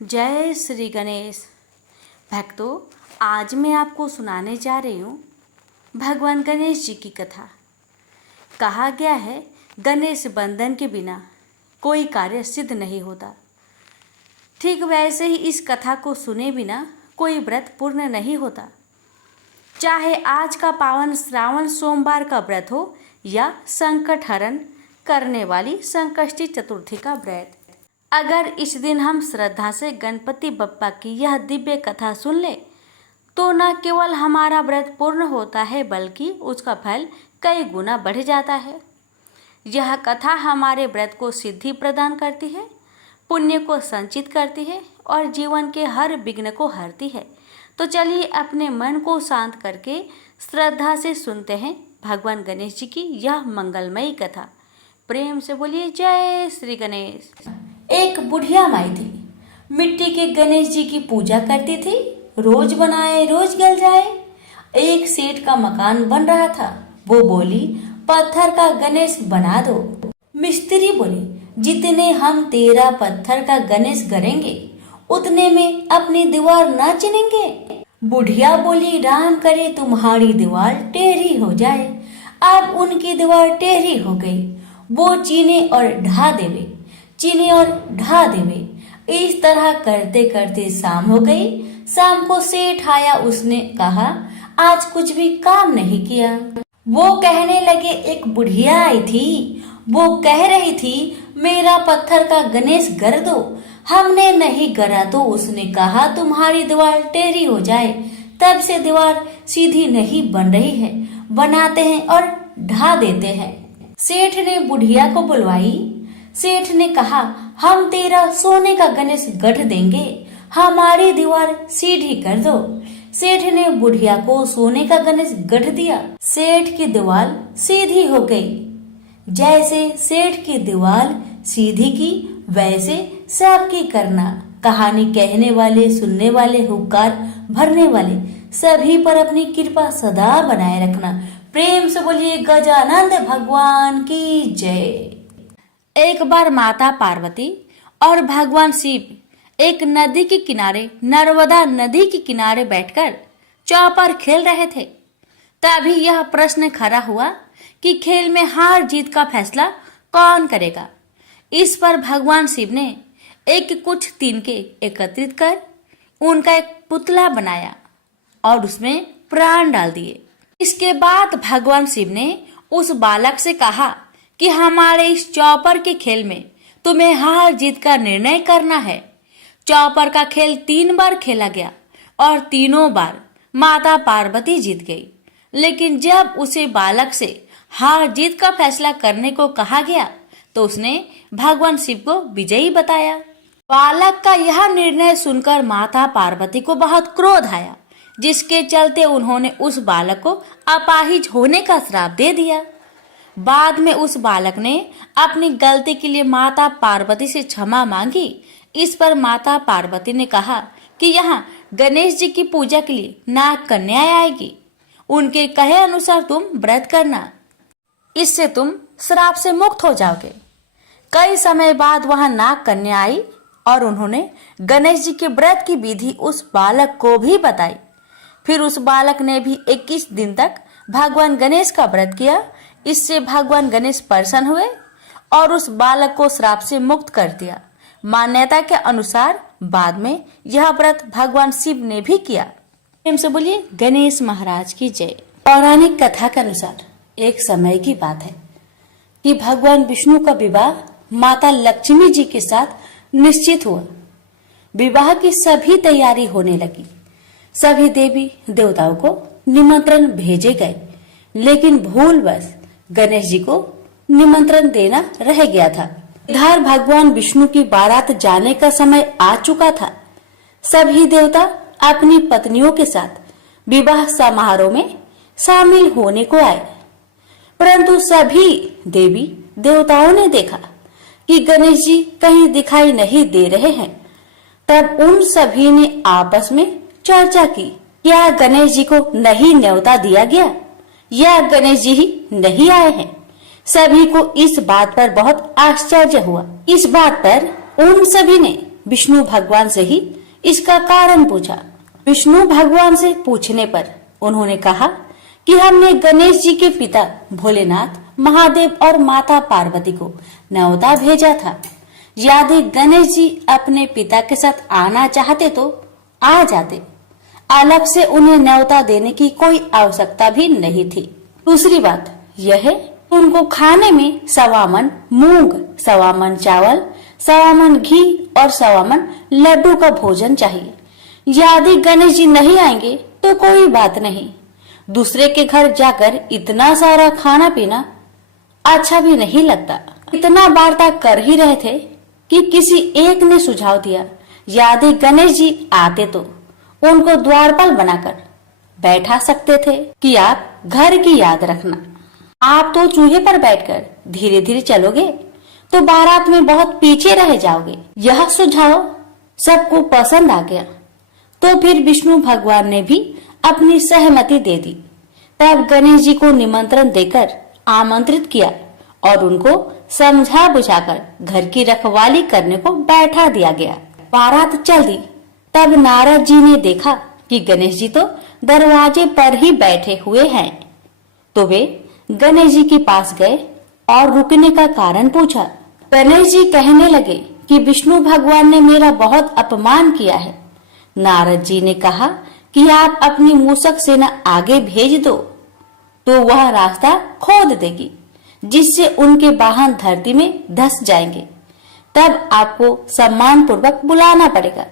जय श्री गणेश। भक्तों, आज मैं आपको सुनाने जा रही हूँ भगवान गणेश जी की कथा। कहा गया है, गणेश बंधन के बिना कोई कार्य सिद्ध नहीं होता। ठीक वैसे ही इस कथा को सुने बिना कोई व्रत पूर्ण नहीं होता। चाहे आज का पावन श्रावण सोमवार का व्रत हो या संकट हरण करने वाली संकष्टी चतुर्थी का व्रत। अगर इस दिन हम श्रद्धा से गणपति बप्पा की यह दिव्य कथा सुन ले तो न केवल हमारा व्रत पूर्ण होता है बल्कि उसका फल कई गुना बढ़ जाता है। यह कथा हमारे व्रत को सिद्धि प्रदान करती है, पुण्य को संचित करती है और जीवन के हर विघ्न को हरती है। तो चलिए अपने मन को शांत करके श्रद्धा से सुनते हैं भगवान गणेश जी की यह मंगलमयी कथा। प्रेम से बोलिए जय श्री गणेश। एक बुढ़िया माई थी, मिट्टी के गणेश जी की पूजा करती थी। रोज बनाए रोज गल जाए। एक सेठ का मकान बन रहा था। वो बोली, पत्थर का गणेश बना दो। मिस्त्री बोले, जितने हम तेरा पत्थर का गणेश करेंगे उतने में अपनी दीवार ना चिनेंगे। बुढ़िया बोली, राम करे तुम्हारी दीवार टेढ़ी हो जाए। अब उनकी दीवार टेढ़ी हो गई। वो चीने और ढा देवे, चीने और ढा देवे। इस तरह करते करते शाम हो गई। शाम को सेठ आया। उसने कहा, आज कुछ भी काम नहीं किया। वो कहने लगे, एक बुढ़िया आई थी, वो कह रही थी मेरा पत्थर का गणेश कर दो। हमने नहीं करा तो उसने कहा तुम्हारी दीवार टेढ़ी हो जाए। तब से दीवार सीधी नहीं बन रही है। बनाते हैं और ढा देते हैं। सेठ ने बुढ़िया को बुलवाई। सेठ ने कहा, हम तेरा सोने का गणेश गढ़ देंगे, हमारी दीवार सीधी कर दो। सेठ ने बुढ़िया को सोने का गणेश गढ़ दिया। सेठ की दीवार सीधी हो गई। जैसे सेठ की दीवार सीधी की वैसे सबकी करना। कहानी कहने वाले, सुनने वाले, हुक्कार भरने वाले सभी पर अपनी कृपा सदा बनाए रखना। प्रेम से बोलिए गजानंद भगवान की जय। एक बार माता पार्वती और भगवान शिव एक नदी के किनारे, नर्मदा नदी के किनारे बैठकर चौपर खेल रहे थे। तभी यह प्रश्न खड़ा हुआ कि खेल में हार जीत का फैसला कौन करेगा। इस पर भगवान शिव ने एक कुछ तिनके एकत्रित कर उनका एक पुतला बनाया और उसमें प्राण डाल दिए। इसके बाद भगवान शिव ने उस बालक से कहा कि हमारे इस चौपर के खेल में तुम्हें हार जीत का निर्णय करना है। चौपर का खेल 3 बार खेला गया और तीनों बार माता पार्वती जीत गई। लेकिन जब उसे बालक से हार जीत का फैसला करने को कहा गया तो उसने भगवान शिव को विजयी बताया। बालक का यह निर्णय सुनकर माता पार्वती को बहुत क्रोध आया, जिसके चलते उन्होंने उस बालक को अपाहिज होने का श्राप दे दिया। बाद में उस बालक ने अपनी गलती के लिए माता पार्वती से क्षमा मांगी। इस पर माता पार्वती ने कहा कि यहाँ गणेश जी की पूजा के लिए नाग कन्या आएगी। उनके कहे अनुसार तुम व्रत करना, इससे तुम श्राप से मुक्त हो जाओगे। कई समय बाद वहां नाग कन्या आई और उन्होंने गणेश जी के व्रत की विधि उस बालक को भी बताई। फिर उस बालक ने भी 21 दिन तक भगवान गणेश का व्रत किया। इससे भगवान गणेश प्रसन्न हुए और उस बालक को श्राप से मुक्त कर दिया। मान्यता के अनुसार बाद में यह व्रत भगवान शिव ने भी किया। प्रेम से बोलिए गणेश महाराज की जय। पौराणिक कथा के अनुसार एक समय की बात है कि भगवान विष्णु का विवाह माता लक्ष्मी जी के साथ निश्चित हुआ। विवाह की सभी तैयारी होने लगी। सभी देवी देवताओं को निमंत्रण भेजे गए, लेकिन भूलवश गणेश जी को निमंत्रण देना रह गया था। इधर भगवान विष्णु की बारात जाने का समय आ चुका था। सभी देवता अपनी पत्नियों के साथ विवाह समारोह में शामिल होने को आए, परंतु सभी देवी देवताओं ने देखा कि गणेश जी कहीं दिखाई नहीं दे रहे हैं। तब उन सभी ने आपस में चर्चा की, क्या गणेश जी को नहीं न्योता दिया गया या गणेश जी ही नहीं आए हैं। सभी को इस बात पर बहुत आश्चर्य हुआ। इस बात पर उन सभी ने विष्णु भगवान से ही इसका कारण पूछा। विष्णु भगवान से पूछने पर उन्होंने कहा कि हमने गणेश जी के पिता भोलेनाथ, महादेव और माता पार्वती को न्योता भेजा था। यदि गणेश जी अपने पिता के साथ आना चाहते तो आ जाते, अलग से उन्हें न्योता देने की कोई आवश्यकता भी नहीं थी। दूसरी बात यह है, उनको खाने में 1.25 मन मूंग, 1.25 मन चावल, 1.25 मन घी और 1.25 मन लड्डू का भोजन चाहिए। यदि गणेश जी नहीं आएंगे तो कोई बात नहीं, दूसरे के घर जाकर इतना सारा खाना पीना अच्छा भी नहीं लगता। इतना वार्ता कर ही रहे थे कि किसी एक ने सुझाव दिया, यदि गणेश जी आते तो उनको द्वारपाल बनाकर बैठा सकते थे कि आप घर की याद रखना। आप तो चूहे पर बैठकर धीरे धीरे चलोगे तो बारात में बहुत पीछे रह जाओगे। यह सुझाव सबको पसंद आ गया तो फिर विष्णु भगवान ने भी अपनी सहमति दे दी। तब गणेश जी को निमंत्रण देकर आमंत्रित किया और उनको समझा बुझाकर घर की रखवाली करने को बैठा दिया गया। बारात चल दी। तब नारद जी ने देखा कि गणेश जी तो दरवाजे पर ही बैठे हुए हैं, तो वे गणेश जी के पास गए और रुकने का कारण पूछा। गणेश जी कहने लगे कि विष्णु भगवान ने मेरा बहुत अपमान किया है। नारद जी ने कहा कि आप अपनी मूषक सेना आगे भेज दो तो वह रास्ता खोद देगी, जिससे उनके वाहन धरती में धंस जाएंगे। तब आपको सम्मान पूर्वक बुलाना पड़ेगा।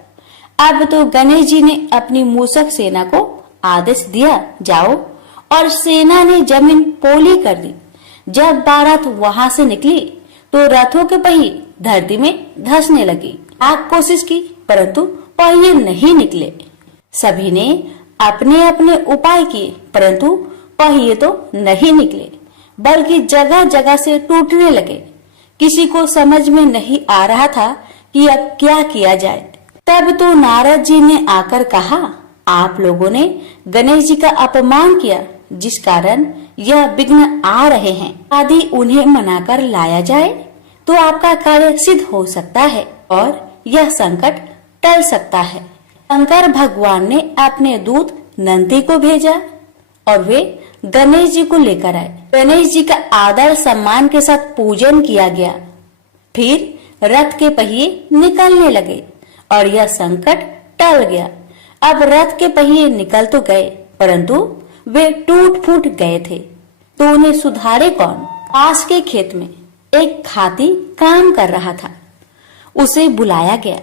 अब तो गणेश जी ने अपनी मूषक सेना को आदेश दिया, जाओ, और सेना ने जमीन पोली कर दी। जब बारात वहां से निकली तो रथों के पहिए धरती में धंसने लगी। आग कोशिश की परंतु पहिए नहीं निकले। सभी ने अपने अपने उपाय किए परंतु पहिए तो नहीं निकले, बल्कि जगह जगह से टूटने लगे। किसी को समझ में नहीं आ रहा था कि अब क्या किया जाए। तब तो नारद जी ने आकर कहा, आप लोगों ने गणेश जी का अपमान किया, जिस कारण यह विघ्न आ रहे हैं। यदि उन्हें मनाकर लाया जाए तो आपका कार्य सिद्ध हो सकता है और यह संकट टल सकता है। शंकर भगवान ने अपने दूत नंदी को भेजा और वे गणेश जी को लेकर आए। गणेश जी का आदर सम्मान के साथ पूजन किया गया। फिर रथ के पहिए निकलने लगे और यह संकट टल गया। अब रथ के पहिए निकल तो गए परंतु वे टूट फूट गए थे, तो उन्हें सुधारे कौन। पास के खेत में एक खाती काम कर रहा था। उसे बुलाया गया।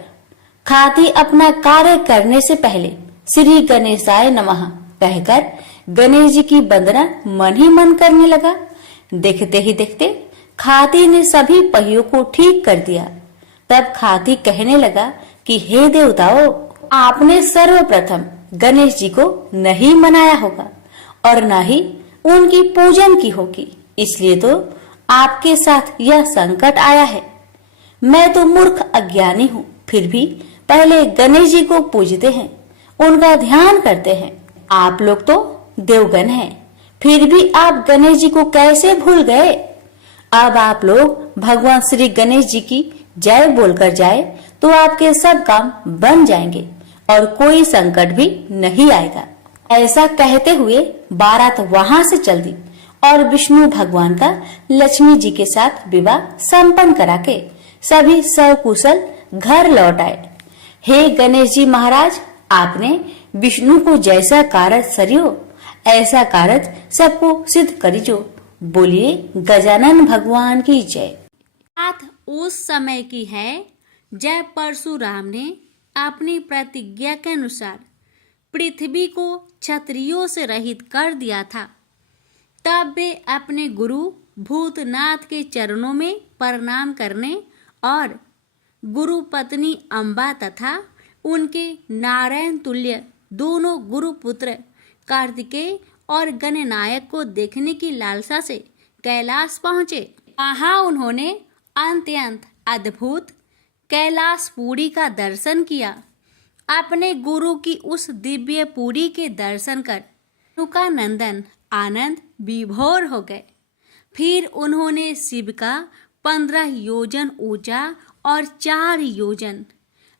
खाती अपना कार्य करने से पहले श्री गणेशाय नमः कहकर गणेश जी की वंदना मन ही मन करने लगा। देखते ही देखते खाती ने सभी पहियों को ठीक कर दिया। तब खाती कहने लगा कि हे देवताओं, आपने सर्वप्रथम गणेश जी को नहीं मनाया होगा और न ही उनकी पूजन की होगी, इसलिए तो आपके साथ यह संकट आया है। मैं तो मूर्ख अज्ञानी हूँ, फिर भी पहले गणेश जी को पूजते हैं, उनका ध्यान करते हैं। आप लोग तो देवगण हैं, फिर भी आप गणेश जी को कैसे भूल गए। अब आप लोग भगवान श्री गणेश जी की जय बोलकर जाए तो आपके सब काम बन जाएंगे और कोई संकट भी नहीं आएगा। ऐसा कहते हुए बारात वहां से चल दी और विष्णु भगवान का लक्ष्मी जी के साथ विवाह संपन्न करा के सभी सकुशल घर लौट आए। हे गणेश जी महाराज, आपने विष्णु को जैसा कारज सरियो ऐसा कारज सबको सिद्ध करिजो। बोलिए गजानन भगवान की जय। बात उस समय की है जब परशुराम ने अपनी प्रतिज्ञा के अनुसार पृथ्वी को क्षत्रियों से रहित कर दिया था। तब वे अपने गुरु भूतनाथ के चरणों में प्रणाम करने और गुरु पत्नी अम्बा तथा उनके नारायण तुल्य दोनों गुरुपुत्र कार्तिकेय और गणनायक को देखने की लालसा से कैलाश पहुँचे। वहाँ उन्होंने अत्यंत अद्भुत कैलाशपुरी का दर्शन किया। अपने गुरु की उस दिव्य पुरी के दर्शन कर उनका नंदन आनंद विभोर हो गए। फिर उन्होंने शिव का 15 योजन ऊंचा और 4 योजन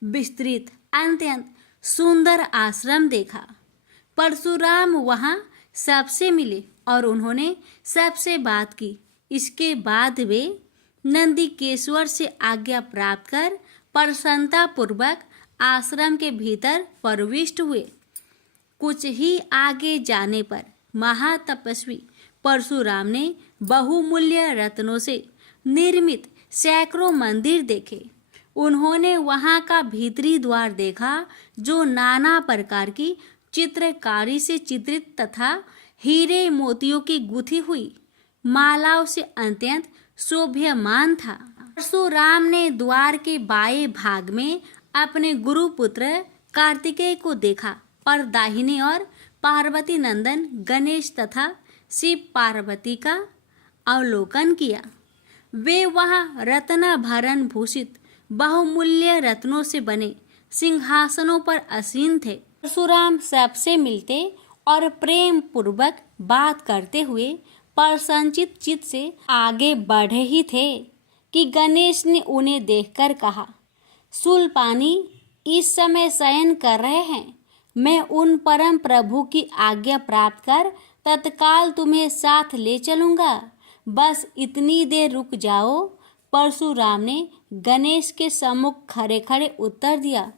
विस्तृत अत्यंत सुंदर आश्रम देखा। परशुराम वहाँ सबसे मिले और उन्होंने सबसे बात की। इसके बाद वे नंदीकेश्वर से आज्ञा प्राप्त कर प्रसन्नता पूर्वक आश्रम के भीतर प्रविष्ट हुए। कुछ ही आगे जाने पर महातपस्वी परशुराम ने बहुमूल्य रत्नों से निर्मित सैकड़ों मंदिर देखे। उन्होंने वहाँ का भीतरी द्वार देखा जो नाना प्रकार की चित्रकारी से चित्रित तथा हीरे मोतियों की गुथी हुई मालाओं से अत्यंत शोभ्यमान था। परशुराम ने द्वार के बाएं भाग में अपने गुरुपुत्र कार्तिकेय को देखा और दाहिने ओर पार्वती नंदन गणेश तथा शिव पार्वती का अवलोकन किया। वे वहाँ रत्नाभरण भूषित बहुमूल्य रत्नों से बने सिंहासनों पर आसीन थे। परशुराम सबसे मिलते और प्रेम पूर्वक बात करते हुए प्रसन्नचित चित्त से आगे बढ़े ही थे कि गणेश ने उन्हें देखकर कहा, शूलपाणी इस समय शयन कर रहे हैं। मैं उन परम प्रभु की आज्ञा प्राप्त कर तत्काल तुम्हें साथ ले चलूंगा। बस इतनी देर रुक जाओ। परशुराम ने गणेश के सम्मुख खड़े खड़े उत्तर दिया,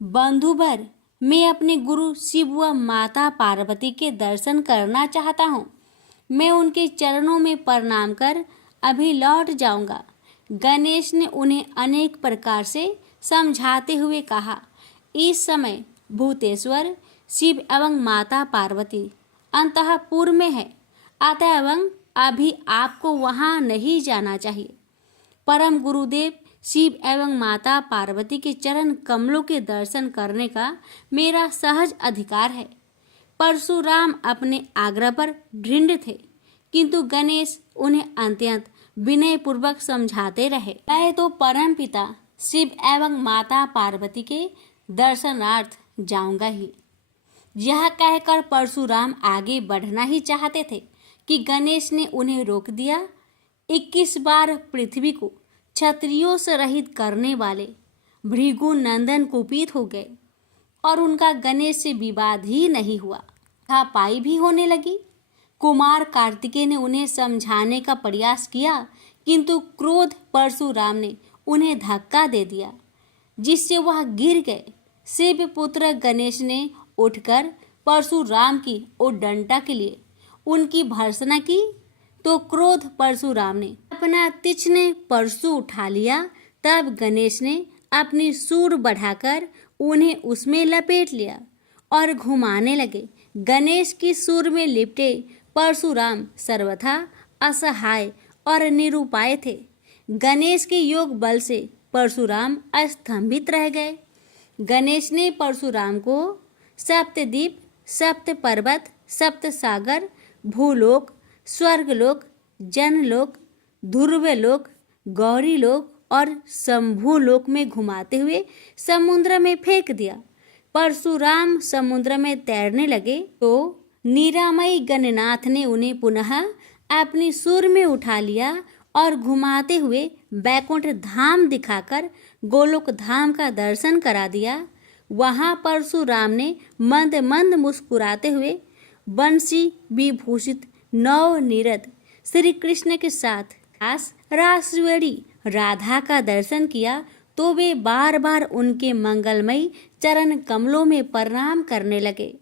बंधुवर, मैं अपने गुरु शिव व माता पार्वती के दर्शन करना चाहता हूँ। मैं उनके चरणों में प्रणाम कर अभी लौट जाऊंगा। गणेश ने उन्हें अनेक प्रकार से समझाते हुए कहा, इस समय भूतेश्वर शिव एवं माता पार्वती अंतःपुर में है, अतएव अभी आपको वहाँ नहीं जाना चाहिए। परम गुरुदेव शिव एवं माता पार्वती के चरण कमलों के दर्शन करने का मेरा सहज अधिकार है। परशुराम अपने आग्रह पर दृढ़ थे, किंतु गणेश उन्हें अत्यंत विनयपूर्वक समझाते रहे। मैं तो परम पिता शिव एवं माता पार्वती के दर्शनार्थ जाऊंगा ही। यह कहकर परशुराम आगे बढ़ना ही चाहते थे कि गणेश ने उन्हें रोक दिया। 21 बार पृथ्वी को क्षत्रियों से रहित करने वाले भृगु नंदन कुपित हो गए और उनका गणेश से विवाद ही नहीं हुआ, हाथापाई भी होने लगी। कुमार कार्तिकेय ने उन्हें समझाने का प्रयास किया, किंतु क्रोध परशुराम ने उन्हें धक्का दे दिया, जिससे वह गिर गए। शिव पुत्र गणेश ने उठकर परशुराम की उद्दंडता के लिए उनकी भर्त्सना की, तो क्रोध परशुराम ने अपना तीक्ष्ण परशु उठा लिया। तब गणेश ने अपनी सूंड बढ़ाकर उन्हें उसमें लपेट लिया और घुमाने लगे। गणेश की सूंड में लिपटे परशुराम सर्वथा असहाय और निरुपाय थे। गणेश के योग बल से परशुराम अस्तंभित रह गए। गणेश ने परशुराम को सप्तद्वीप, सप्त पर्वत, सप्त सागर, भूलोक, स्वर्गलोक, जनलोक, ध्रुवलोक, गौरीलोक और शंभुलोक में घुमाते हुए समुद्र में फेंक दिया। परशुराम समुद्र में तैरने लगे तो निरामयी गणनाथ ने उन्हें पुनः अपनी सूंड में उठा लिया और घुमाते हुए बैकुंठ धाम दिखाकर गोलोक धाम का दर्शन करा दिया। वहाँ परशुराम ने मंद मंद मुस्कुराते हुए बंसी विभूषित नवनीरद श्री कृष्ण के साथ रासवेणी राधा का दर्शन किया, तो वे बार बार उनके मंगलमयी चरण कमलों में प्रणाम करने लगे।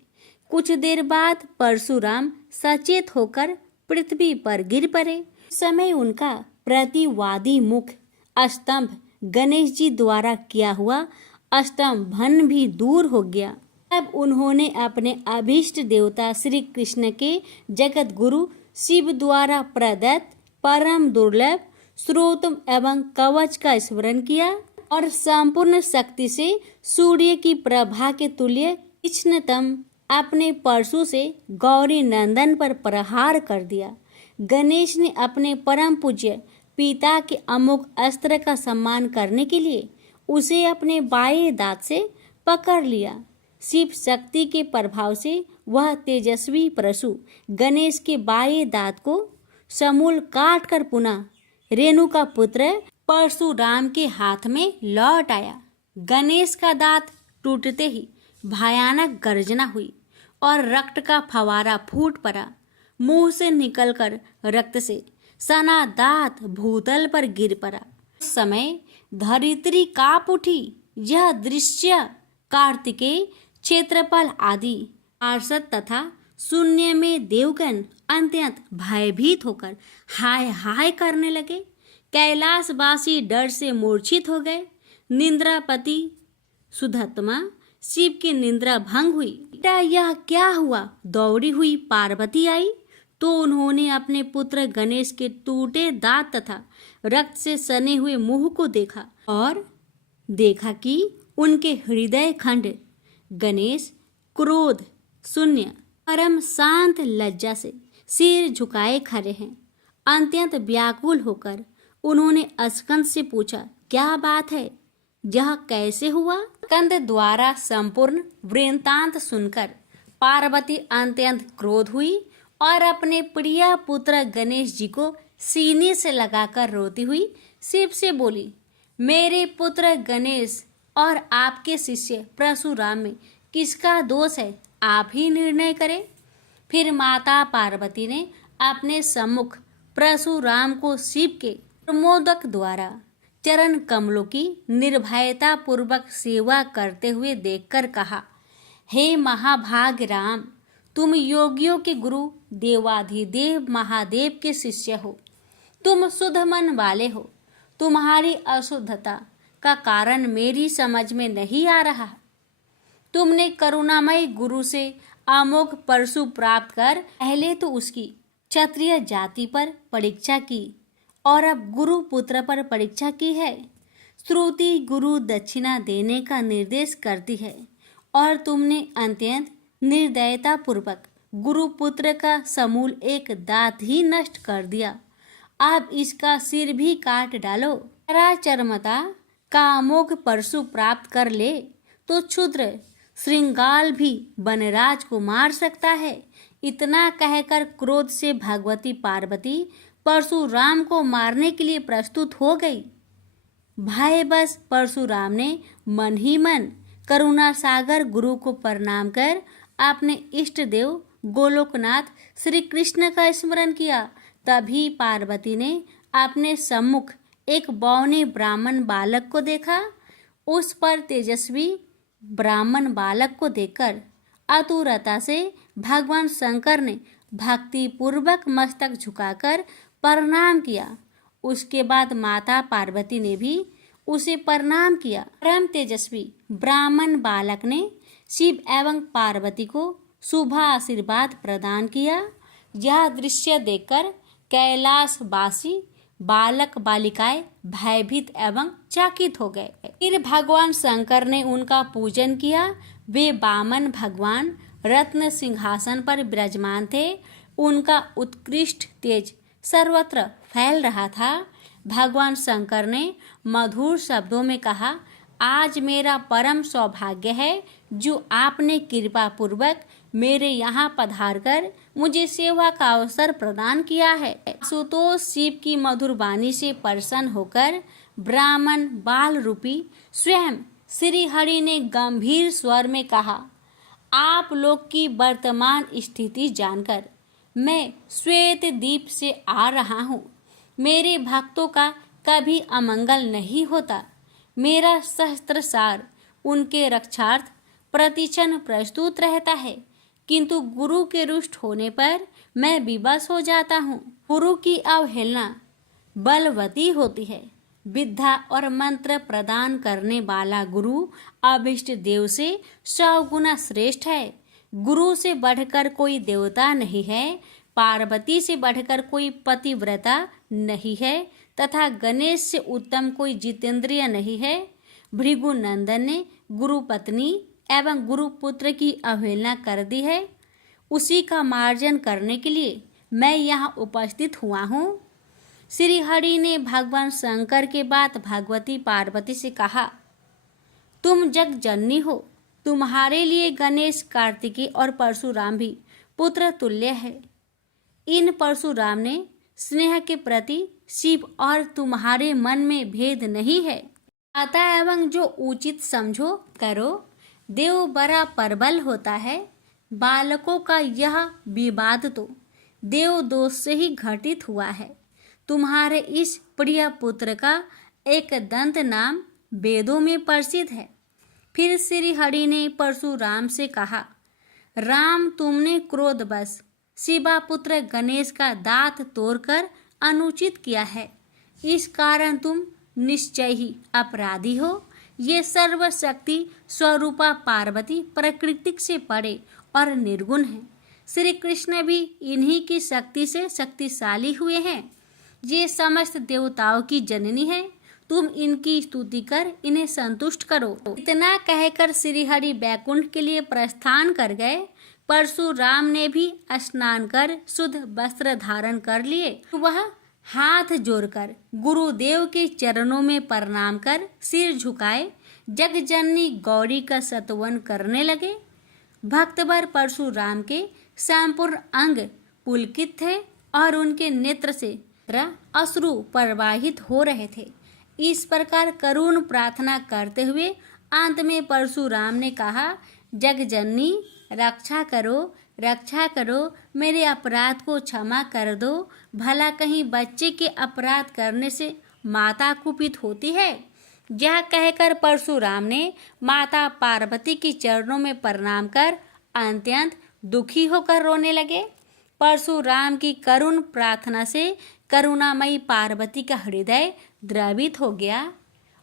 कुछ देर बाद परशुराम सचेत होकर पृथ्वी पर गिर पड़े। समय उनका प्रतिवादी मुख स्तंभ गणेश जी द्वारा किया हुआ स्तंभन भी दूर हो गया। तब उन्होंने अपने अभीष्ट देवता श्री कृष्ण के जगत गुरु शिव द्वारा प्रदत्त परम दुर्लभ स्रोत एवं कवच का स्मरण किया और संपूर्ण शक्ति से सूर्य की प्रभा के तुल्य तीक्ष्णतम अपने परशु से गौरी नंदन पर प्रहार कर दिया। गणेश ने अपने परम पूज्य पिता के अमोघ अस्त्र का सम्मान करने के लिए उसे अपने बाएं दांत से पकड़ लिया। शिव शक्ति के प्रभाव से वह तेजस्वी परशु गणेश के बाएं दांत को समूल काट कर पुनः रेणु का पुत्र परशुराम के हाथ में लौट आया। गणेश का दांत टूटते ही भयानक गर्जना हुई और रक्त का फवारा फूट पड़ा। मुंह से निकलकर रक्त से सना दांत भूतल पर गिर पड़ा। उस समय धरित्री कांप उठी। यह दृश्य कार्तिकेय, क्षेत्रपाल आदि पार्षद तथा शून्य में देवगण अत्यंत भयभीत होकर हाय हाय करने लगे। कैलाशवासी डर से मूर्छित हो गए। निंद्रापति सुधत्मा शिव की निंद्रा भंग हुई। बेटा यह क्या हुआ? दौड़ी हुई पार्वती आई तो उन्होंने अपने पुत्र गणेश के टूटे दांत तथा रक्त से सने हुए मुंह को देखा और देखा कि उनके हृदय खंड गणेश क्रोध शून्य परम शांत लज्जा से सिर झुकाए खड़े हैं। अत्यंत व्याकुल होकर उन्होंने स्कंद से पूछा, क्या बात है? यह कैसे हुआ? स्कंद द्वारा संपूर्ण वृत्तांत सुनकर पार्वती अत्यंत क्रोध हुई और अपने प्रिय पुत्र गणेश जी को सीने से लगाकर रोती हुई शिव से बोली, मेरे पुत्र गणेश और आपके शिष्य परशुराम में किसका दोष है? आप ही निर्णय करें। फिर माता पार्वती ने अपने सम्मुख परशुराम को शिव के प्रमोदक द्वारा चरण कमलों की निर्भयता पूर्वक सेवा करते हुए देखकर कहा, हे महाभाग राम, तुम योगियों के गुरु देवाधिदेव महादेव के शिष्य हो। तुम शुद्ध मन वाले हो। तुम्हारी अशुद्धता का कारण मेरी समझ में नहीं आ रहा। तुमने करुणामय गुरु से अमोघ परशु प्राप्त कर पहले तो उसकी क्षत्रिय जाति पर परीक्षा की और अब गुरु पुत्र पर परीक्षा की है। श्रुति गुरु दक्षिणा देने का निर्देश करती है और तुमने अत्यंत निर्दयता पूर्वक गुरु पुत्र का समूल एक दांत ही नष्ट कर दिया। अब इसका सिर भी काट डालो। चरमता का अमोघ परशु प्राप्त कर ले तो क्षुद्र श्रृंगाल भी वनराज को मार सकता है। इतना कहकर क्रोध से भगवती पार्वती परशुराम को मारने के लिए प्रस्तुत हो गई। भय बस परशुराम ने मन ही मन करुणा सागर गुरु को प्रणाम कर अपने इष्ट देव गोलोकनाथ श्री कृष्ण का स्मरण किया। तभी पार्वती ने अपने सम्मुख एक बौने ब्राह्मण बालक को देखा। उस पर तेजस्वी ब्राह्मण बालक को देखकर आतुरता से भगवान शंकर ने भक्ति पूर्वक मस्तक झुकाकर प्रणाम किया। उसके बाद माता पार्वती ने भी उसे प्रणाम किया। परम तेजस्वी ब्राह्मण बालक ने शिव एवं पार्वती को शुभ आशीर्वाद प्रदान किया। यह दृश्य देखकर कैलाशवासी बालक बालिकाएं भयभीत एवं चकित हो गए। फिर भगवान शंकर ने उनका पूजन किया। वे वामन भगवान रत्न सिंहासन पर विराजमान थे। उनका उत्कृष्ट तेज सर्वत्र फैल रहा था। भगवान शंकर ने मधुर शब्दों में कहा, आज मेरा परम सौभाग्य है जो आपने कृपा पूर्वक मेरे यहाँ पधारकर मुझे सेवा का अवसर प्रदान किया है। आशुतोष शिव की मधुर वाणी से प्रसन्न होकर ब्राह्मण बाल रूपी स्वयं श्री हरि ने गंभीर स्वर में कहा, आप लोग की वर्तमान स्थिति जानकर मैं श्वेत द्वीप से आ रहा हूँ। मेरे भक्तों का कभी अमंगल नहीं होता। मेरा सहस्त्रसार उनके रक्षार्थ प्रतिक्षण प्रस्तुत रहता है, किंतु गुरु के रुष्ट होने पर मैं विवश हो जाता हूँ। गुरु की अवहेलना बलवती होती है। विद्या और मंत्र प्रदान करने वाला गुरु अभिष्ट देव से 100 गुना श्रेष्ठ है। गुरु से बढ़कर कोई देवता नहीं है, पार्वती से बढ़कर कोई पतिव्रता नहीं है तथा गणेश से उत्तम कोई जितेंद्रिय नहीं है। भृगु नंदन ने गुरु पत्नी एवं गुरु पुत्र की अवहेलना कर दी है। उसी का मार्जन करने के लिए मैं यहाँ उपस्थित हुआ हूँ। श्री हरि ने भगवान शंकर के बाद भगवती पार्वती से कहा, तुम जग जननी हो। तुम्हारे लिए गणेश, कार्तिकेय और परशुराम भी पुत्र तुल्य है। इन परशुराम ने स्नेह के प्रति शिव और तुम्हारे मन में भेद नहीं है। आता एवं जो उचित समझो करो। देव बड़ा प्रबल होता है। बालकों का यह विवाद तो देव दोष से ही घटित हुआ है। तुम्हारे इस प्रिय पुत्र का एक दंत नाम वेदों में प्रसिद्ध है। फिर श्री हरि ने परशुराम से कहा, राम, तुमने क्रोधवश शिवा पुत्र गणेश का दांत तोड़कर अनुचित किया है। इस कारण तुम निश्चय ही अपराधी हो। ये सर्वशक्ति स्वरूपा पार्वती प्रकृति से परे और निर्गुण है। श्री कृष्ण भी इन्हीं की शक्ति से शक्तिशाली हुए हैं। ये समस्त देवताओं की जननी है। तुम इनकी स्तुति कर इन्हें संतुष्ट करो। इतना कहकर श्री हरि बैकुंठ के लिए प्रस्थान कर गए। परशुराम ने भी स्नान कर शुद्ध वस्त्र धारण कर लिए। वह हाथ जोड़कर गुरुदेव के चरणों में प्रणाम कर सिर झुकाए जगजननी गौरी का स्तवन करने लगे। भक्तवर परशुराम के संपूर्ण अंग पुलकित थे और उनके नेत्र से अश्रु प्रवाहित हो रहे थे। इस प्रकार करुण प्रार्थना करते हुए अंत में परशुराम ने कहा, जगजननी, रक्षा करो, मेरे अपराध को क्षमा कर दो। भला कहीं बच्चे के अपराध करने से माता कुपित होती है। यह कहकर परशुराम ने माता पार्वती के चरणों में प्रणाम कर अत्यंत दुखी होकर रोने लगे। परशुराम की करुण प्रार्थना से करुणामयी पार्वती का हृदय द्रवित हो गया।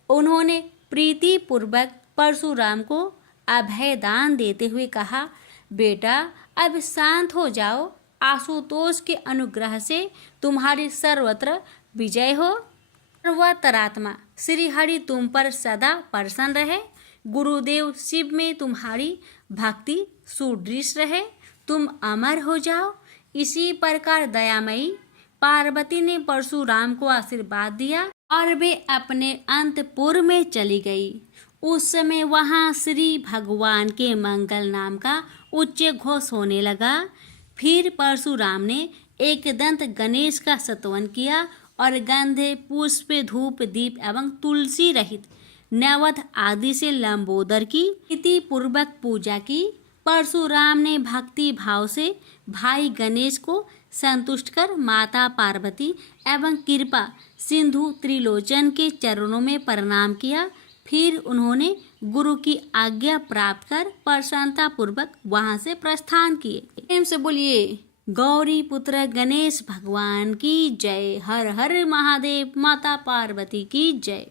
उन्होंने प्रीति पूर्वक परशुराम को अभय दान देते हुए कहा, बेटा, अब शांत हो जाओ। आशुतोष के अनुग्रह से तुम्हारी सर्वत्र विजय हो। सर्वतरात्मा श्री हरि तुम पर सदा प्रसन्न रहे। गुरुदेव शिव में तुम्हारी भक्ति सुदृढ़ रहे। तुम अमर हो जाओ। इसी प्रकार दयामयी पार्वती ने परशुराम को आशीर्वाद दिया और वे अपने अंतपुर में चली गई। उस समय वहां श्री भगवान के मंगल नाम का उच्च घोष होने लगा। फिर परशुराम ने एकदंत गणेश का स्तवन किया और गंधे, पुष्प, धूप, दीप एवं तुलसी रहित नैवेद्य आदि से लंबोदर की प्रीति पूर्वक पूजा की। परशुराम ने भक्ति भाव से भाई गणेश को संतुष्ट कर माता पार्वती एवं कृपा सिंधु त्रिलोचन के चरणों में प्रणाम किया। फिर उन्होंने गुरु की आज्ञा प्राप्त कर प्रसन्नता पूर्वक वहां से प्रस्थान किए। प्रेम से बोलिए गौरी पुत्र गणेश भगवान की जय। हर हर महादेव। माता पार्वती की जय।